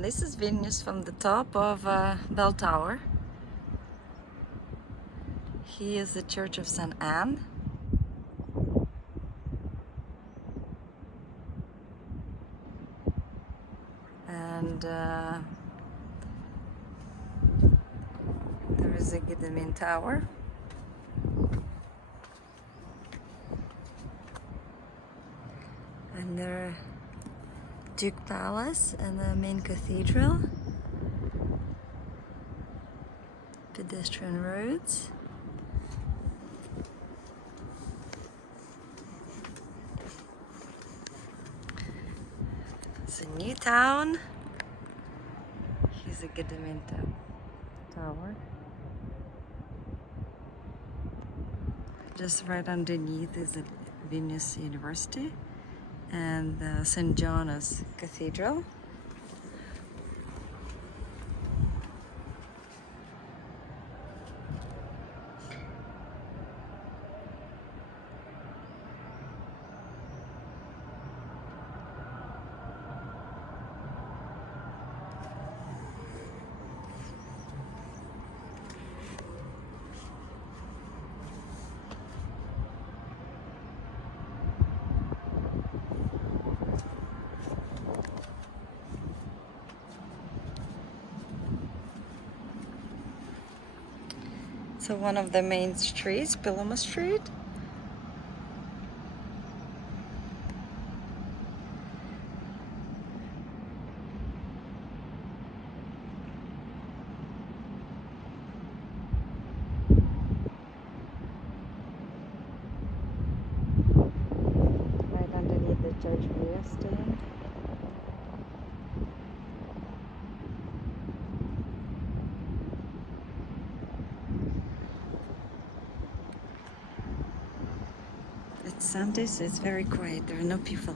And this is Vilnius from the top of Bell Tower. Here is the Church of St. Anne. And there is a Gedimine Tower. And there Duke Palace and the main cathedral. Pedestrian roads. It's a new town. Here's a Gedimine Tower. Just right underneath is the Vilnius University and the St. John's Cathedral. So one of the main streets, Pilamo Street. Right underneath the church we are staying. It's Sunday, so it's very quiet. There are no people.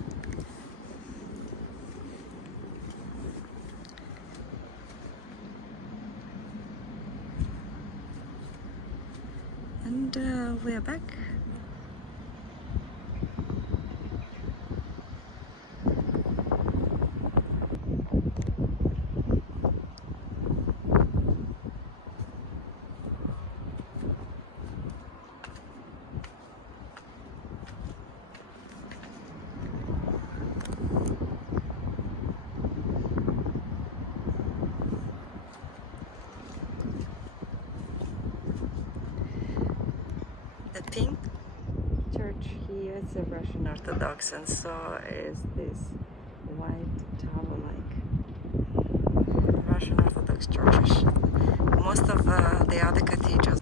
And we are back. The pink church here is a Russian Orthodox, and so is this white tower like Russian Orthodox churches. Most of the other cathedrals